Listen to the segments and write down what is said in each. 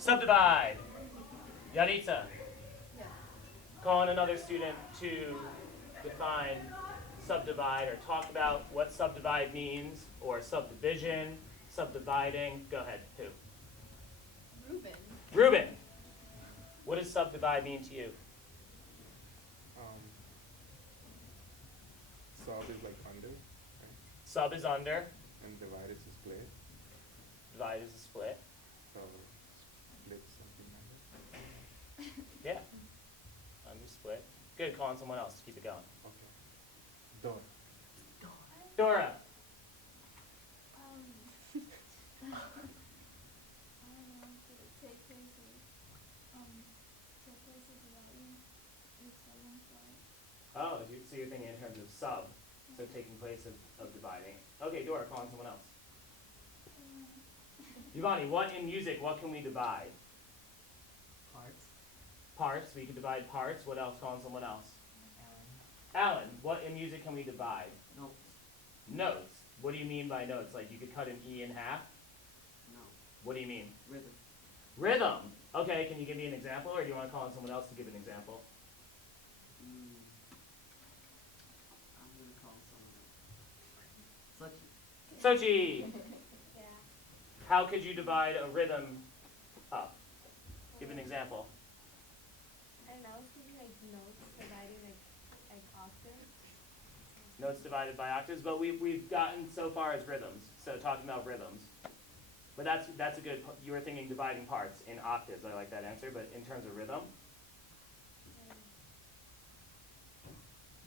Subdivide. Yaritza. Yeah. Call on another student to define subdivide or talk about what subdivide means or subdivision, subdividing. Go ahead. Who? Reuben. Ruben. What does subdivide mean to you? Um, Sub is like under, right? Sub is under. And divide is to split. Divide is a split. So split something under. Yeah. Under split. Good. Call on someone else. Keep it going. Okay. Door. Dora. Take places. Take places without you. If someone's right. Oh, so you're thinking in terms of sub. So taking place of dividing. Okay, Dora, call on someone else. Giovanni, what in music, what can we divide? Parts. Parts, we can divide parts. What else? Call on someone else. Alan, what in music can we divide? Notes. Notes. What do you mean by notes? Like you could cut an E in half? No. What do you mean? Rhythm. Rhythm. Okay, can you give me an example, or do you want to call on someone else to give an example? I'm gonna call someone else. Such. Sochi, Yeah. how could you divide a rhythm up? Give an example. I don't know. Maybe like notes divided like octaves. Notes divided by octaves, but we've gotten so far as rhythms, so talking about rhythms. But that's a good, you were thinking dividing parts in octaves, I like that answer, but in terms of rhythm,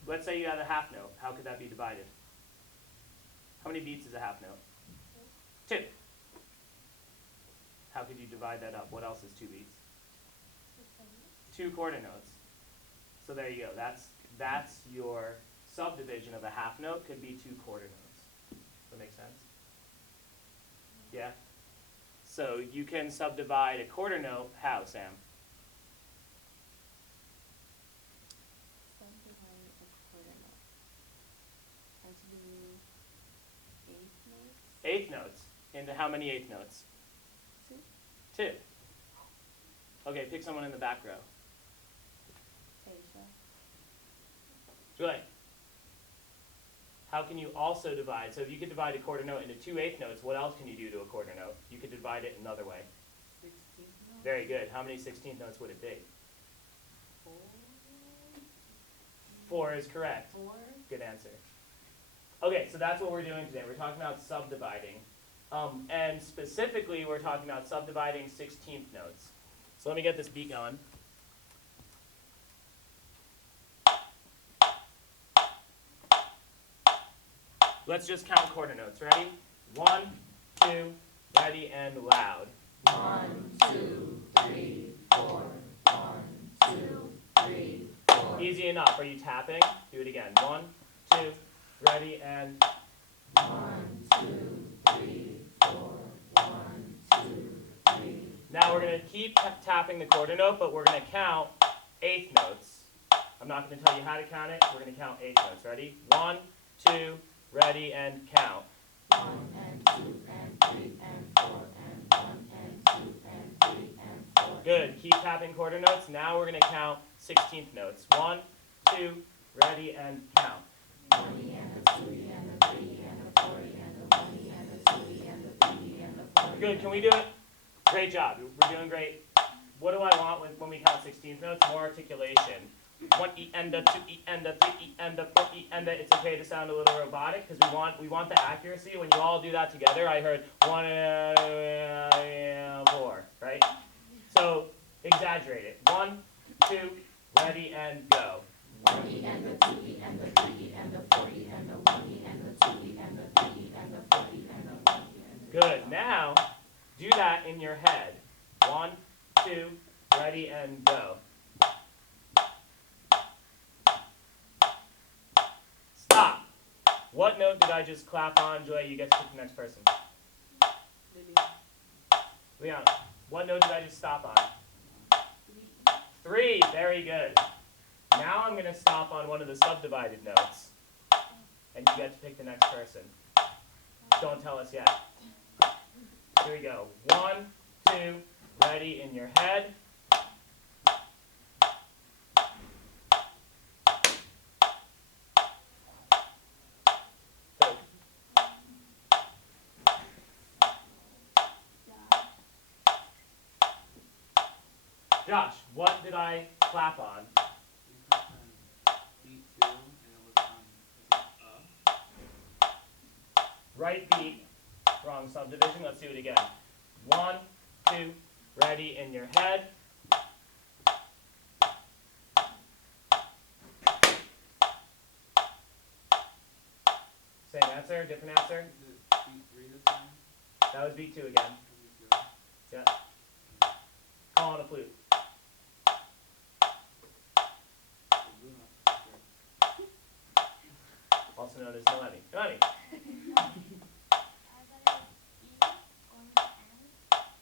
let's say you had a half note, how could that be divided? How many beats is a half note? Two. How could you divide that up? What else is 2 beats? 2 quarter notes. So there you go, that's your subdivision of a half note, could be 2 quarter notes. Does that make sense? Yeah? So you can subdivide a quarter note, how, Sam? Subdivide a quarter note. Has to be eighth notes. Eighth notes. Into how many eighth notes? 2. 2. Okay, pick someone in the back row. Asia. Julie. How can you also divide? So if you could divide a quarter note into 2 eighth notes, what else can you do to a quarter note? You could divide it another way. 16 notes. Very good. How many 16th notes would it be? 4. 4 is correct. 4. Good answer. Okay, so that's what we're doing today. We're talking about subdividing. And specifically, we're talking about subdividing 16th notes. So let me get this beat going. Let's just count quarter notes. Ready? 1, 2, ready, and loud. 1, 2, 3, 4. 1, 2, 3, 4. Easy enough. Are you tapping? Do it again. 1, 2, ready, and 1, 2, 3, 4. 1, 2, 3. now we're going to keep tapping the quarter note, but we're going to count eighth notes. I'm not going to tell you how to count it. We're going to count eighth notes. Ready? 1, 2, ready, and count. 1 and 2 and 3 and 4 and 1 and 2 and 3 and 4. Good. Keep tapping quarter notes. Now we're going to count 16th notes. 1, 2, ready, and count. 1 and a 2 and a 3 and a 4 and a 1 and a 2 and a 3 and a 4. Good. Can we do it? Great job. We're doing great. What do I want when we count 16th notes? More articulation. 1 E and a 2 E and a 3 E and a 4 E and a. It's okay to sound a little robotic because we want the accuracy. When you all do that together, I heard 1 and 4, right? So exaggerate it. 1, 2, ready, and go. 1 E and a 2 E and a 3 E and a 4 E and a 1 E and a 2 E and a 3 E and a 4 E and a 1 E and a. Good. Now do that in your head. 1, 2, ready, and go. Stop. What note did I just clap on? Joy, you get to pick the next person. Maybe Leon, what note did I just stop on? 3. Very good. Now I'm going to stop on one of the subdivided notes. And you get to pick the next person. Don't tell us yet. Here we go. 1, 2, ready in your head. Third. Josh, what did I clap on? You clapped on beat 2 and it was on Right beat, wrong subdivision. Let's do it again. 1, 2, ready in your head. Same answer, different answer. Is it beat 3 this time? That was beat 2 again. Beat 2. Yeah. Call on a flute. Luna. Sure. Also known as Noemi. Noemi.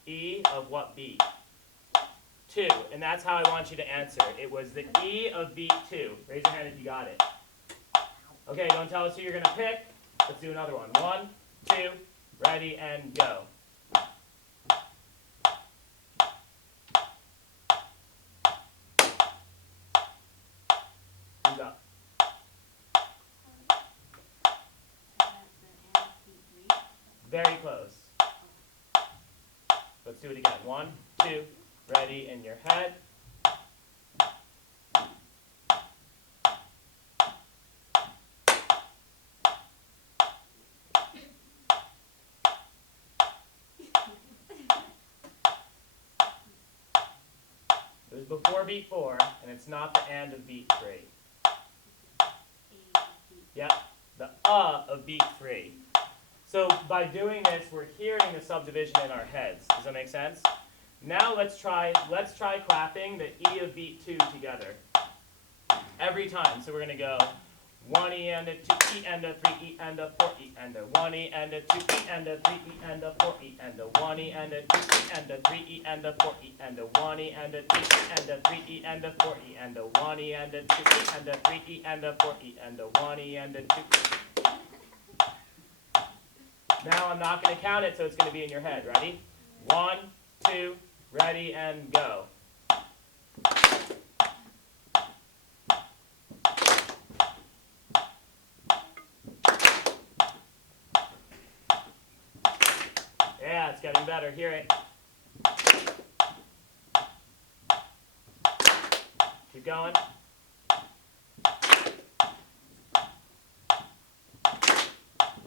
E of what beat? 2. And that's how I want you to answer. It was the E of beat 2. Raise your hand if you got it. Okay, don't tell us who you're going to pick. Let's do another one. 1, 2, ready, and go. Who's up? Very close. Let's do it again. 1, 2, ready in your head. It was before beat 4, and it's not the and of beat 3. Yep, the of beat 3. So by doing this, we're hearing the subdivision in our heads. Does that make sense? Now let's try clapping the E of beat 2 together. Every time. So we're going to go 1 E and a 2 E and a 3 E and a 4 E and a 1 E and a 2 E and a 3 E and a 4 E and a 1 E and a 2 E and a 3 E and a 4 E and a 1 E and a 2 E and a 3 E and a 4 E and a 1 E and a 2 E and a 3 E and a 4 E and a 1 E and a 2 E. Now I'm not going to count it, so it's going to be in your head. Ready? 1, 2, ready, and go. Yeah, it's getting better. Hear it. Keep going.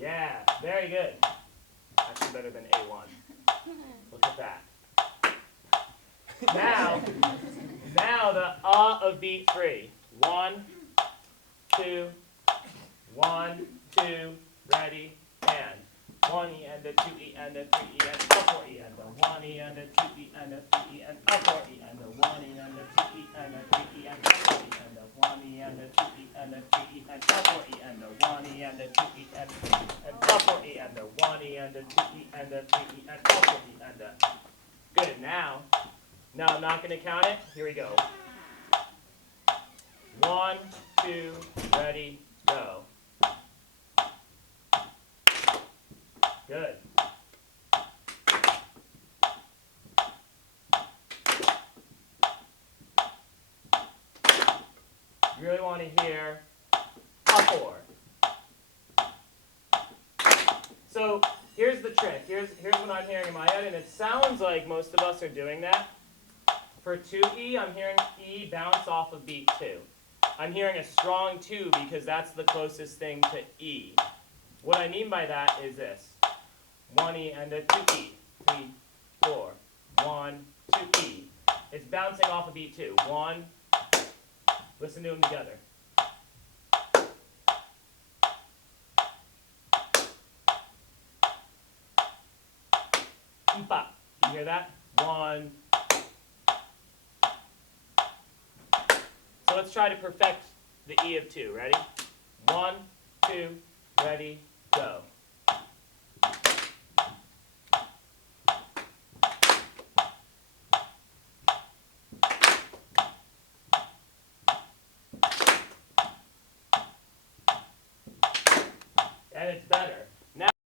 Yeah, very good. Actually better than A1. Look at that. Now the of beat 3. 1, 2, 1, 2, ready, and 1 E and a 2 E and a 3 E and a 4 E and a 1 E and a 2 E and a 3 E and a 4 E and a 1 E and a 2 E and a 3 E and a 4 E and a 1 E and a 2 E and a 3 E and a 4 E and a 1 E and a 2 E and a 4 E and a 1 E and a 2 E and a 3 E and a 4 E and a. Good. Now I'm not going to count it. Here we go. 1, 2, ready, go. Good. You really want to hear a 4. So here's the trick. Here's what I'm hearing in my head, and it sounds like most of us are doing that. For 2E, I'm hearing E bounce off of beat 2. I'm hearing a strong 2 because that's the closest thing to E. What I mean by that is this. 1 E and a 2 E. 3, 4. 1, 2 E. It's bouncing off of beat 2. 1. Listen to them together. Oompa. You hear that? 1. So let's try to perfect the E of 2. Ready? 1, 2, ready, go. And it's better.